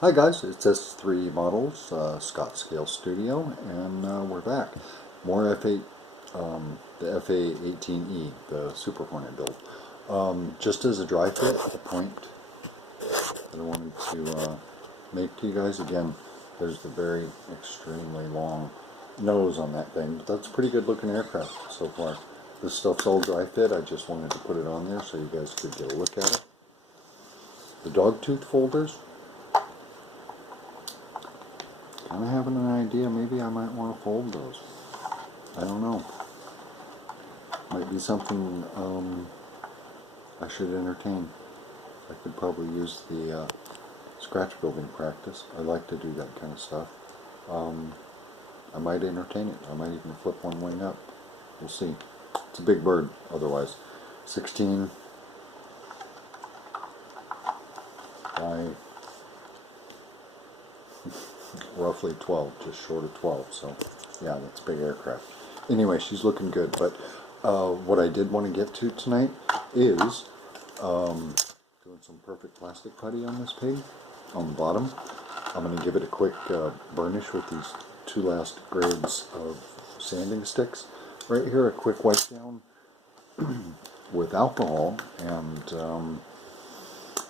Hi guys, it's S3 Models, Scott Scale Studio, and we're back. More F8, the F-A-18E, the Super Hornet build. Just as a dry fit, the point that I wanted to make to you guys, again, there's the very extremely long nose on that thing, but that's a pretty good looking aircraft so far. This stuff's all dry fit, I just wanted to put it on there so you guys could get a look at it. The dog tooth folders, kind of having an idea, maybe I might want to fold those. I don't know. Might be something I should entertain. I could probably use the scratch building practice. I like to do that kind of stuff. I might entertain it. I might even flip one wing up. We'll see. It's a big bird otherwise. 16 by roughly 12, just short of 12, so yeah, that's a big aircraft. Anyway, she's looking good, but what I did want to get to tonight is doing some perfect plastic putty on this pig on the bottom. I'm going to give it a quick burnish with these two last grades of sanding sticks. Right here, a quick wipe down with alcohol, and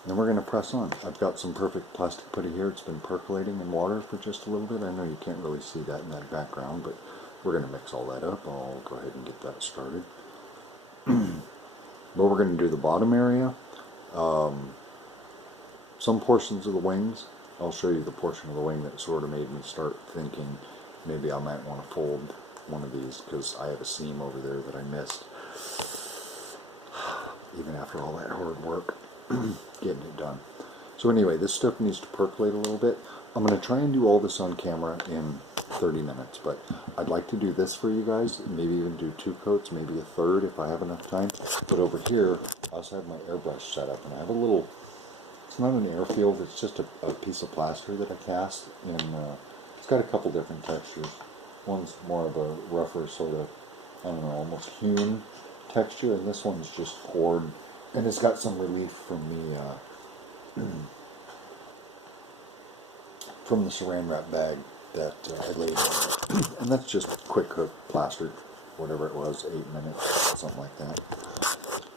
then we're going to press on. I've got some perfect plastic putty here. It's been percolating in water for just a little bit. I know you can't really see that in that background, but we're going to mix all that up. I'll go ahead and get that started. But we're going to do the bottom area. Some portions of the wings. I'll show you the portion of the wing that sort of made me start thinking maybe I might want to fold one of these because I have a seam over there that I missed. Even after all that hard work getting it done. So anyway, this stuff needs to percolate a little bit. I'm going to try and do all this on camera in 30 minutes, but I'd like to do this for you guys, maybe even do 2 coats, maybe a third if I have enough time. But over here, I also have my airbrush set up, and I have a little, it's not an airfield, it's just a piece of plaster that I cast, and it's got a couple different textures. One's more of a rougher sort of, I don't know, almost hewn texture, and this one's just poured, and it's got some relief from the saran wrap bag that I laid on it. And that's just quick cook plaster, whatever it was, 8 minutes, something like that.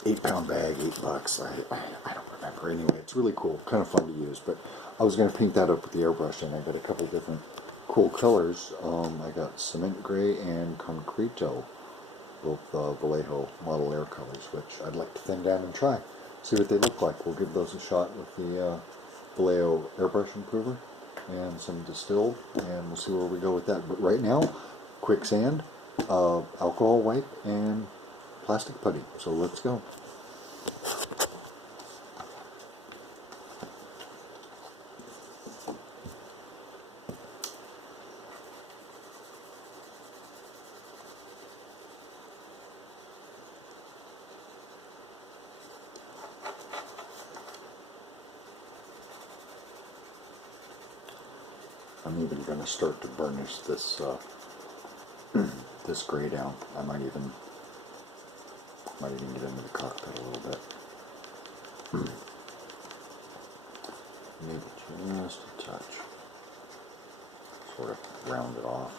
8-pound bag, $8. I don't remember. Anyway, it's really cool, kind of fun to use. But I was going to paint that up with the airbrush, and I got a couple different cool colors. I got cement gray and concreto, both Vallejo model air colors, which I'd like to thin down and try. See what they look like. We'll give those a shot with the Vallejo airbrush improver and some distilled, and we'll see where we go with that. But right now, quick sand, alcohol wipe, and plastic putty. So let's go. I'm even going to start to burnish this this gray down. I might even get into the cockpit a little bit. Maybe just a touch. Sort of round it off.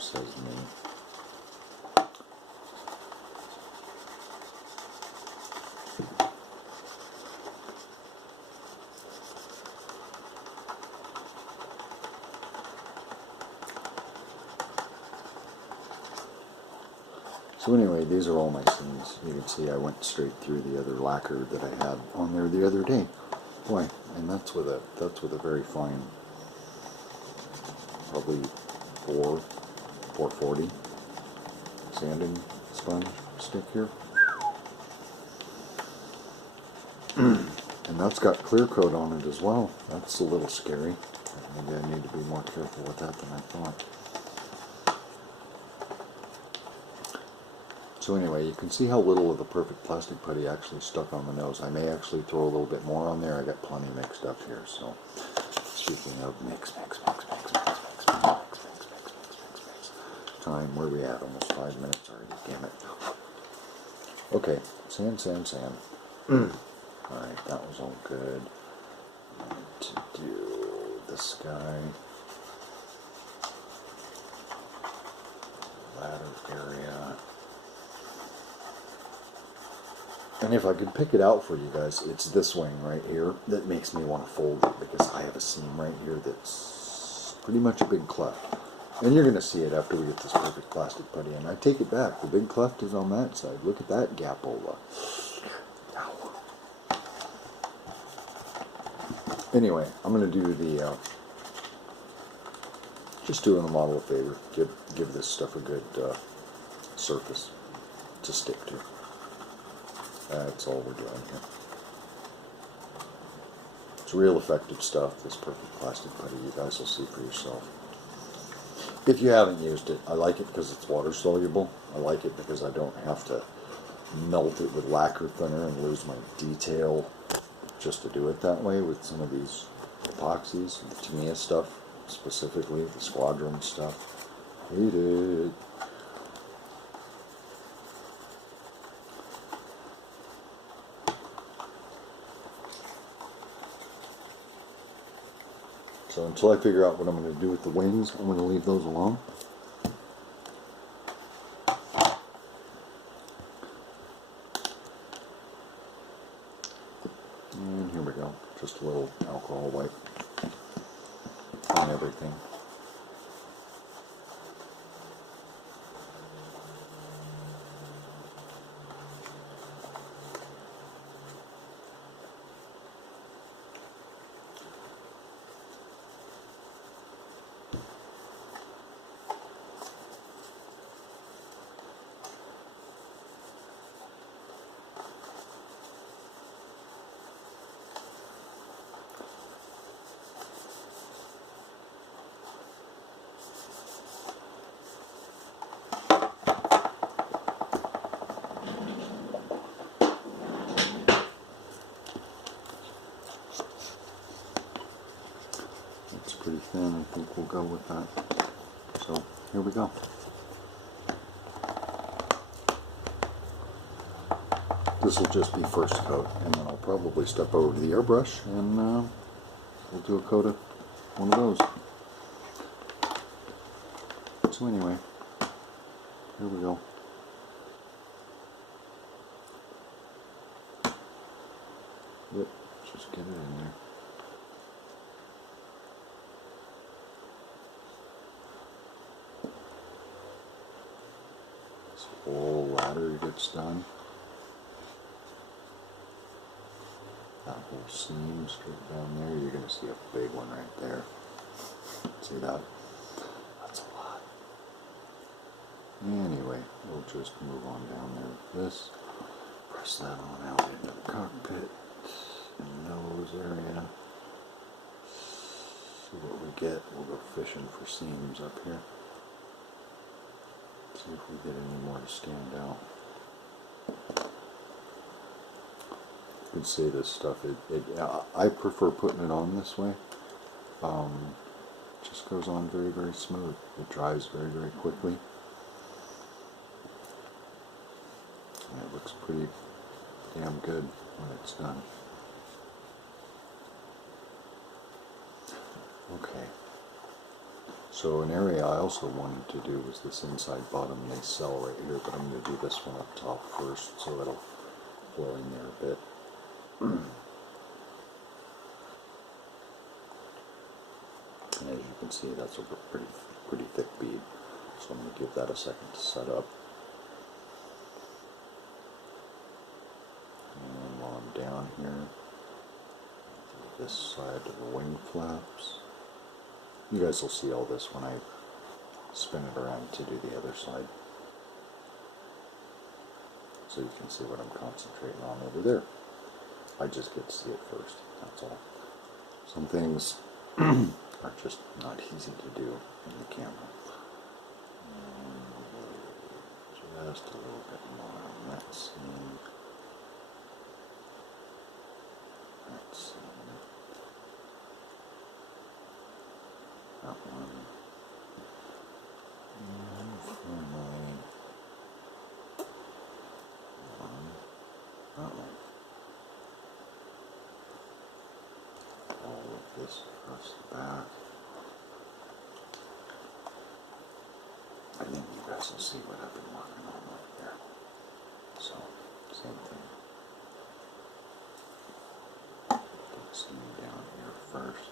Says me. So anyway, these are all my seams. You can see I went straight through the other lacquer that I had on there the other day. Boy, and that's with a very fine, probably 440 sanding sponge stick here. And that's got clear coat on it as well. That's a little scary. Maybe I need to be more careful with that than I thought. So anyway, you can see how little of the perfect plastic putty actually stuck on the nose. I may actually throw a little bit more on there. I got plenty mixed up here. So speaking of mix. Time, where we at? Almost 5 minutes already. Damn it. Okay, sand. Alright, that was all good. to do this guy. Ladder area. And if I could pick it out for you guys, it's this wing right here that makes me want to fold it, because I have a seam right here that's pretty much a big cleft. And you're going to see it after we get this perfect plastic putty in. I take it back. The big cleft is on that side. Look at that gapola. Ow. Anyway, I'm going to do the... just doing the model a favor. Give this stuff a good surface to stick to. That's all we're doing here. It's real effective stuff, this perfect plastic putty. You guys will see for yourself. If you haven't used it, I like it because it's water soluble. I like it because I don't have to melt it with lacquer thinner and lose my detail just to do it that way with some of these epoxies, the Tamiya stuff, specifically the Squadron stuff. Hate it. So until I figure out what I'm going to do with the wings, I'm going to leave those alone. And here we go. Just a little alcohol wipe on everything. Pretty thin, I think we'll go with that. So here we go. This will just be first coat, and then I'll probably step over to the airbrush and we'll do a coat of one of those. So anyway, here we go. Yep, just get it in there. Whole ladder gets done. That whole seam straight down there, you're going to see a big one right there. See that? That's a lot. Anyway, we'll just move on down there with this. Press that on out into the cockpit. And nose area. See what we get. We'll go fishing for seams up here. See if we get any more to stand out. You can see this stuff. I prefer putting it on this way. Just goes on very, very smooth. It dries very, very quickly. And it looks pretty damn good when it's done. Okay. So an area I also wanted to do was this inside bottom lace cell right here, but I'm going to do this one up top first so it'll flow in there a bit. And as you can see, that's a pretty thick bead, so I'm going to give that a second to set up. And while I'm down here, this side of the wing flaps. You guys will see all this when I spin it around to do the other side. So you can see what I'm concentrating on over there. I just get to see it first, that's all. Some things are just not easy to do in the camera. Just a little bit more on that seam. That seam. That one. And finally, that one. this across the back. And then you guys will see what I've been working on right there. So, same thing. Put some down here first.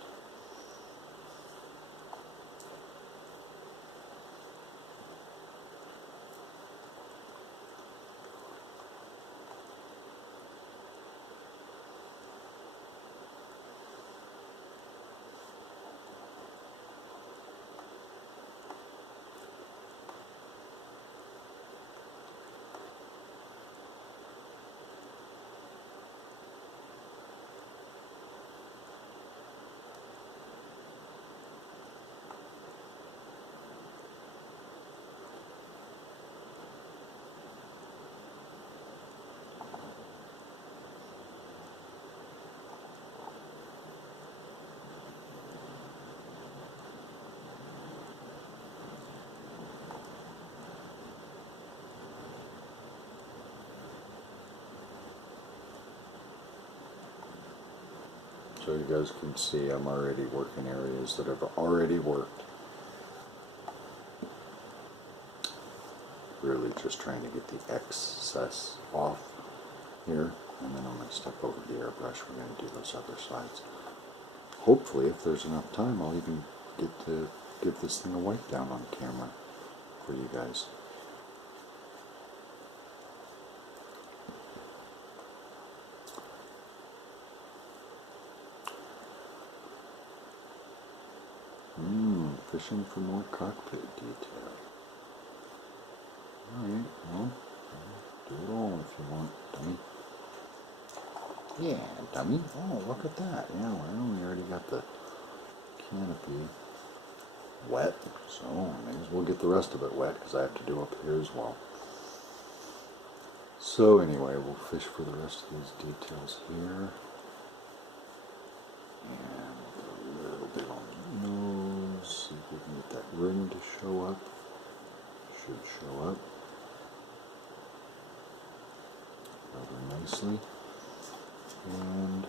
So you guys can see I'm already working areas that I've already worked. Really just trying to get the excess off here. And then I'm going to step over the airbrush. We're going to do those other sides. Hopefully, if there's enough time, I'll even get to give this thing a wipe down on camera for you guys. Fishing for more cockpit detail. Alright, well, do it all if you want, dummy. Yeah, dummy. Oh, look at that. Yeah, well, we already got the canopy wet, so I may as well get the rest of it wet because I have to do up here as well. So anyway, we'll fish for the rest of these details here. And a little bit on the nose. See if we can get that ring to show up. Should show up rather nicely. And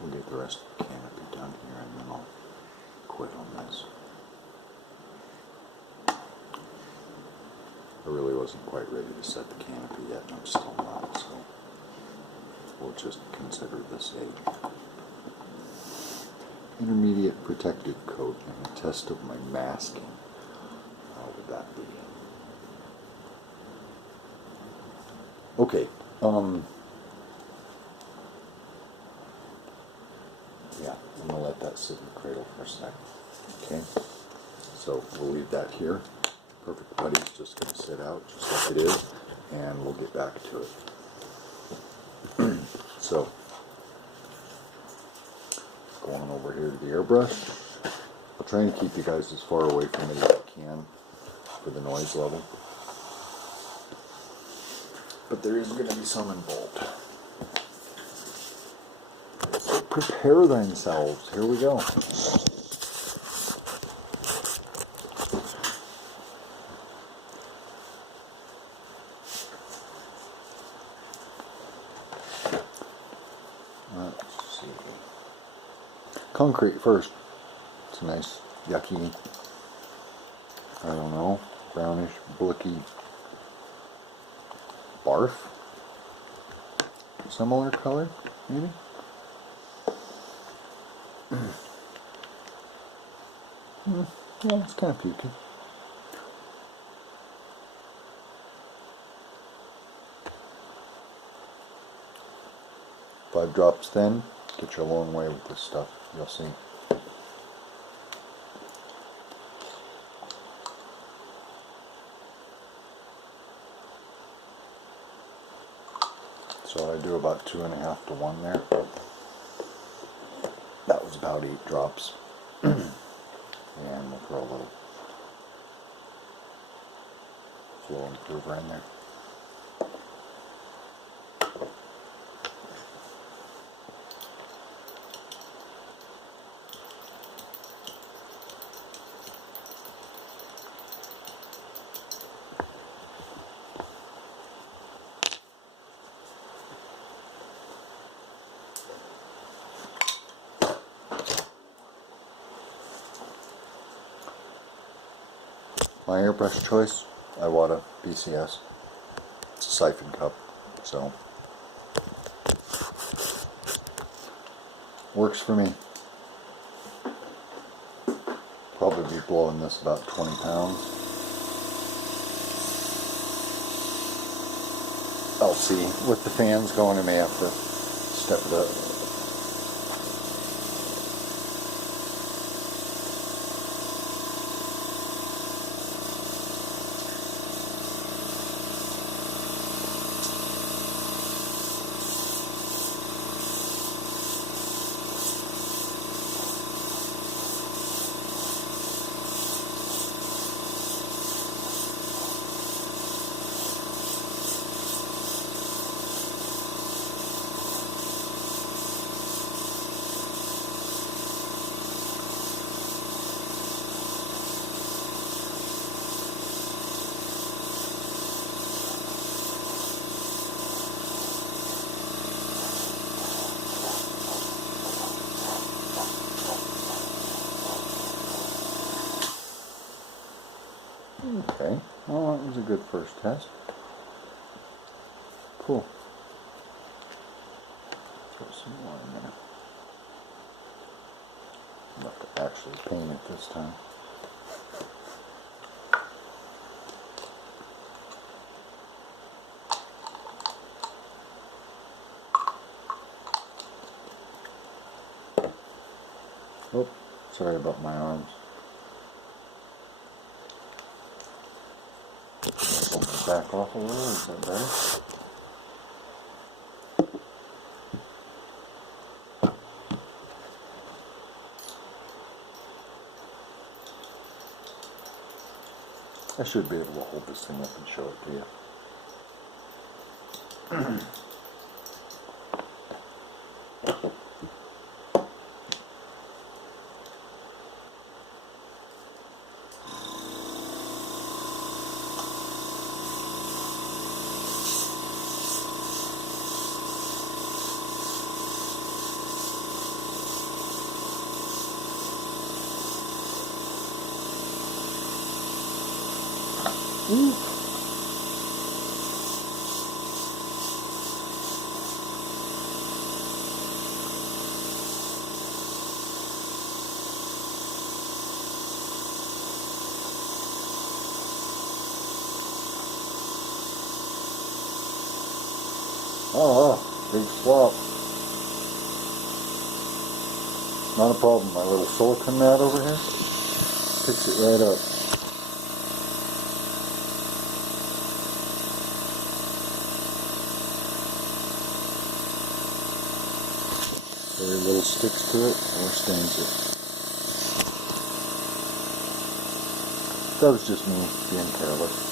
we'll get the rest of the canopy done here and then I'll quit on this. I really wasn't quite ready to set the canopy yet, and I'm still not, so we'll just consider this a intermediate protective coat and a test of my masking. How would that be? Okay, yeah, I'm going to let that sit in the cradle for a second. Okay, so we'll leave that here. Perfect Buddy's just going to sit out just like it is, and we'll get back to it. So, going over here to the airbrush. I'll try and keep you guys as far away from it as I can for the noise level. But there is going to be some involved. So prepare themselves. Here we go. Let's see. Concrete first. It's a nice, yucky, I don't know, brownish, blicky barf. Similar color, maybe? Yeah, it's kind of pukey. Five drops thin, get you a long way with this stuff, you'll see. So I do about 2.5 to 1 there. That was about 8 drops. And we'll throw a little flow improver in there. My airbrush choice, I bought a PCS. It's a siphon cup, so works for me. Probably be blowing this about 20 pounds. I'll see. With the fans going, I may have to step it up. Okay, well, that was a good first test. Cool. Throw some more in there. I'll have to actually paint it this time. Oh, sorry about my arms. Back off a little, is that better? I should be able to hold this thing up and show it to you. Oh, big swap. Not a problem. My little silicone mat over here picks it right up. Very little sticks to it or stains it. That was just me being careless.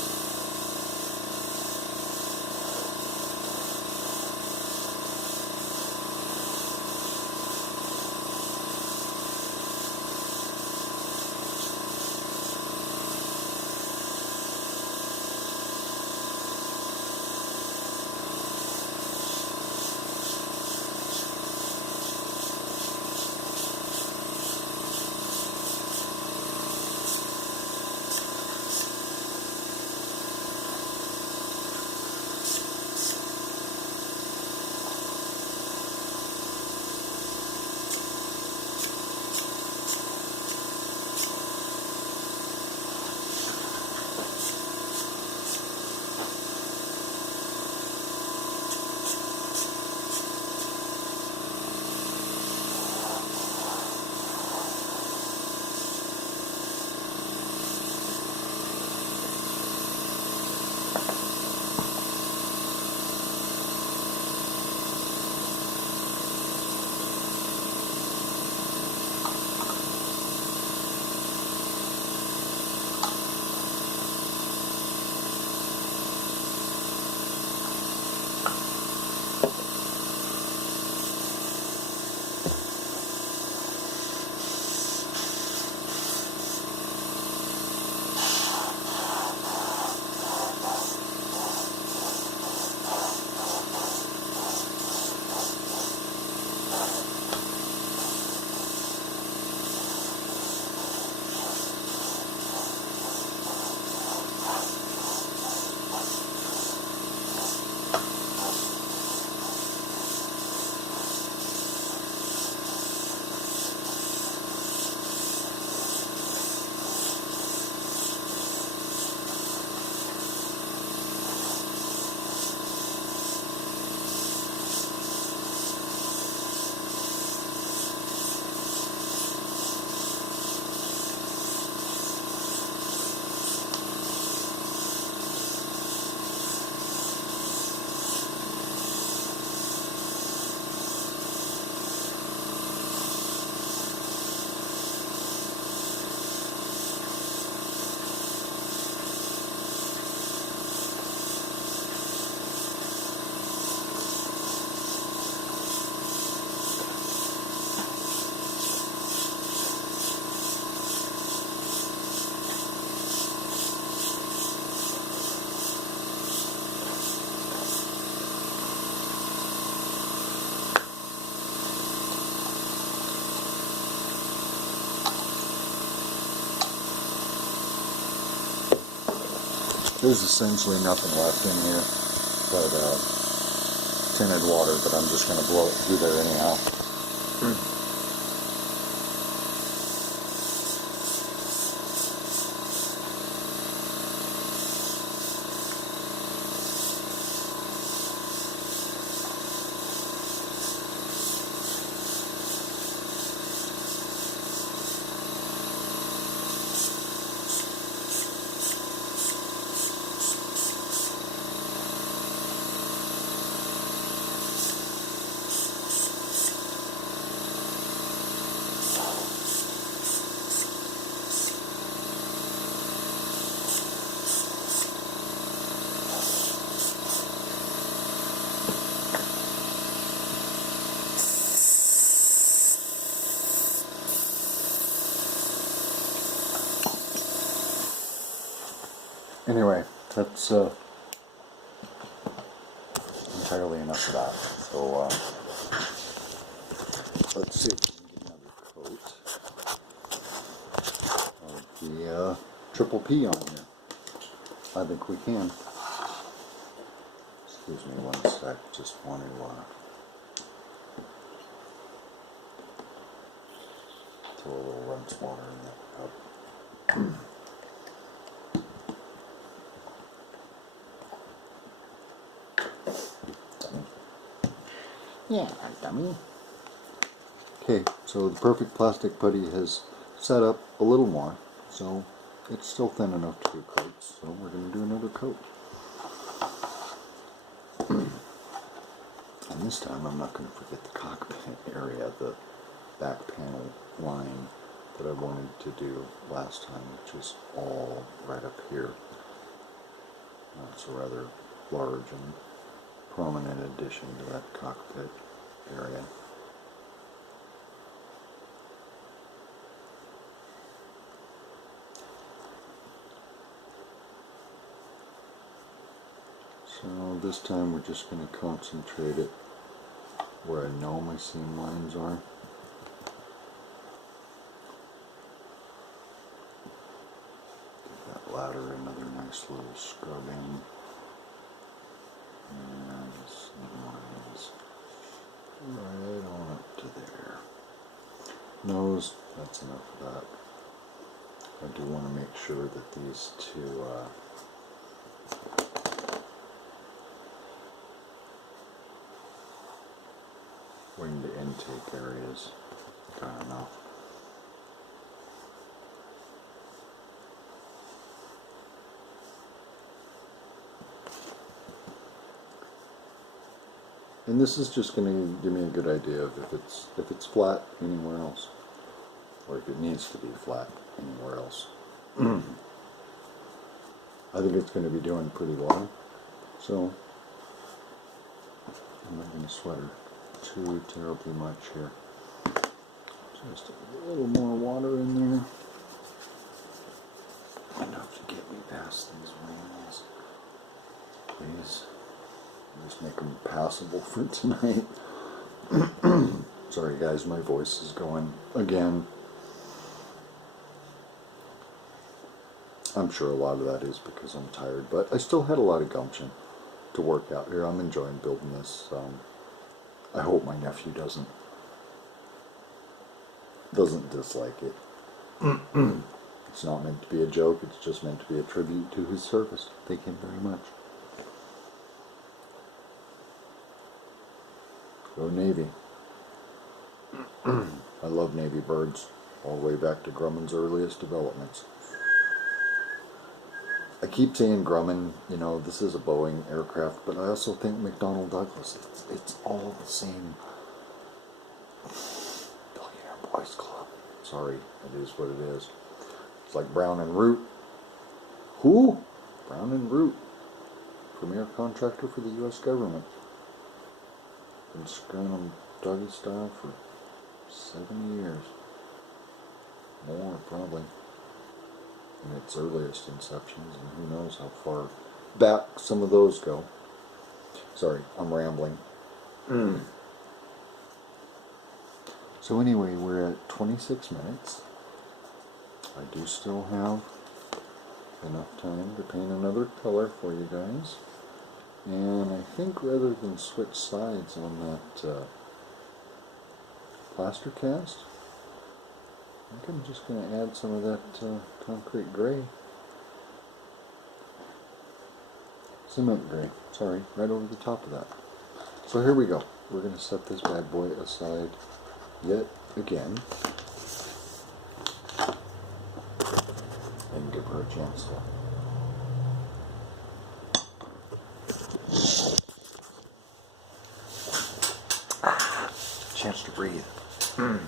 There's essentially nothing left in here but tinted water, but I'm just going to blow it through there anyhow. Anyway, that's entirely enough of that. So let's see if we can get another coat of the triple P on here. I think we can. Excuse me one sec, just want to throw a little rinse water in that cup. Yeah, dummy. Okay, so the perfect plastic putty has set up a little more, so it's still thin enough to do coats, so we're going to do another coat. And this time I'm not going to forget the cockpit area, the back panel line that I wanted to do last time, which is all right up here. That's a rather large and prominent addition to that cockpit area. So this time we're just going to concentrate it where I know my seam lines are. Give that ladder another nice little scrubbing. And seam lines right on up to there. Nose, that's enough of that. I do want to make sure that these two wing to intake areas got enough. And this is just going to give me a good idea of if it's flat anywhere else, or if it needs to be flat anywhere else. I think it's going to be doing pretty well, so I'm not going to sweat her too terribly much here. Just a little more water in there. Enough to get me past these wings. Please. Just make them passable for tonight. Sorry guys, my voice is going again. I'm sure a lot of that is because I'm tired, but I still had a lot of gumption to work out here. I'm enjoying building this. I hope my nephew doesn't dislike it. It's not meant to be a joke, it's just meant to be a tribute to his service. Thank him very much. Go Navy. I love Navy birds, all the way back to Grumman's earliest developments. I keep saying Grumman, you know, this is a Boeing aircraft, but I also think McDonnell Douglas, it's all the same. Billionaire Boys Club. Sorry, it is what it is. It's like Brown and Root. Who? Brown and Root. Premier contractor for the U.S. government. Been screwing them doggy style for 7 years. More, probably. In its earliest inceptions, and who knows how far back some of those go. Sorry, I'm rambling. So anyway, we're at 26 minutes. I do still have enough time to paint another color for you guys. And I think rather than switch sides on that plaster cast, I think I'm just going to add some of that concrete gray. Cement gray, sorry, right over the top of that. So here we go. We're going to set this bad boy aside yet again. And give her a chance to... chance to breathe. Alright.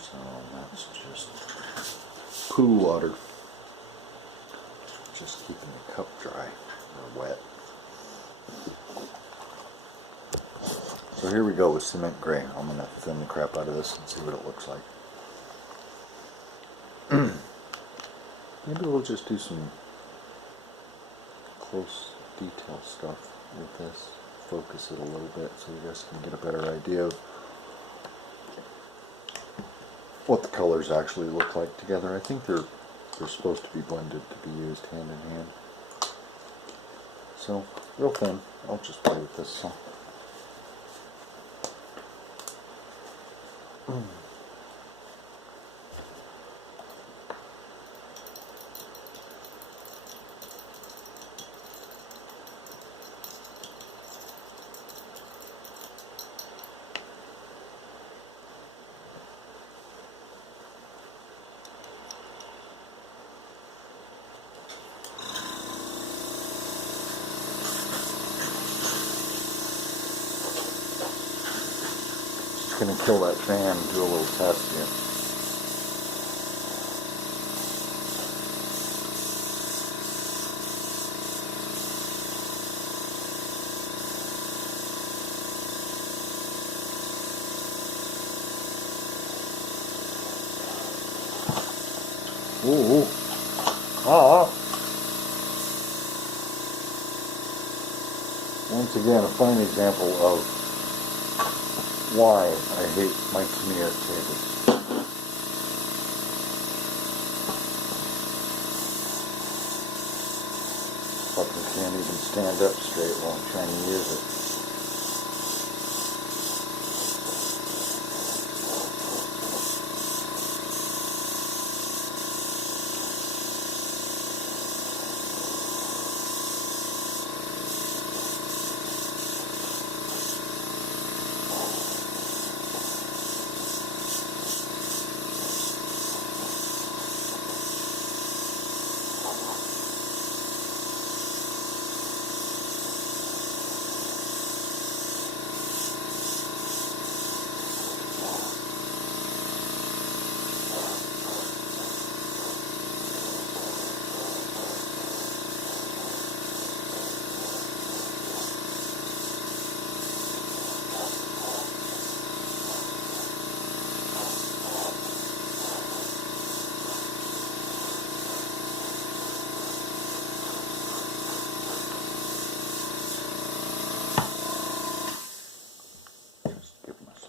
So that's just pool water. Just keeping the cup dry or wet. So here we go with cement gray. I'm going to thin the crap out of this and see what it looks like. Maybe we'll just do some close detail stuff with this. Focus it a little bit so you guys can get a better idea of what the colors actually look like together. I think they're supposed to be blended to be used hand in hand. So, real thin. I'll just play with this some. Going to kill that fan and do a little test here. Ooh. Ah. Once again, a fine example of why I hate my veneer tables. Fucking can't even stand up straight while I'm trying to use it.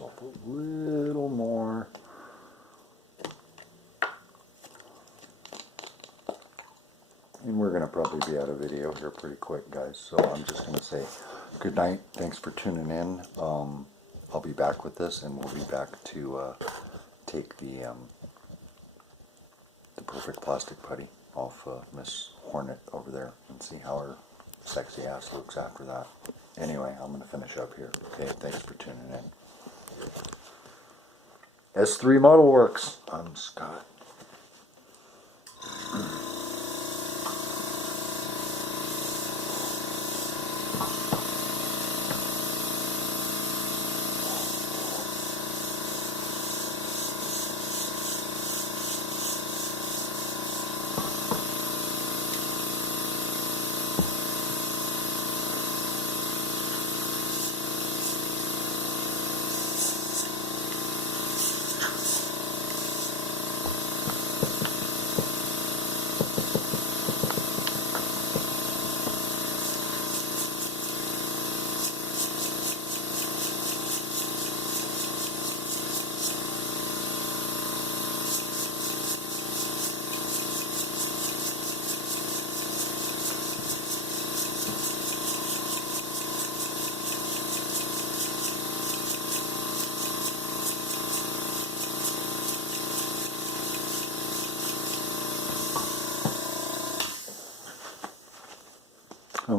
A little more. And we're going to probably be out of video here pretty quick, guys. So I'm just going to say good night. Thanks for tuning in. I'll be back with this, and we'll be back to take the perfect plastic putty off Miss Hornet over there and see how her sexy ass looks after that. Anyway, I'm going to finish up here. Okay, thanks for tuning in. S3 Model Works. I'm Scott.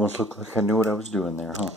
almost looked like I knew what I was doing there, huh?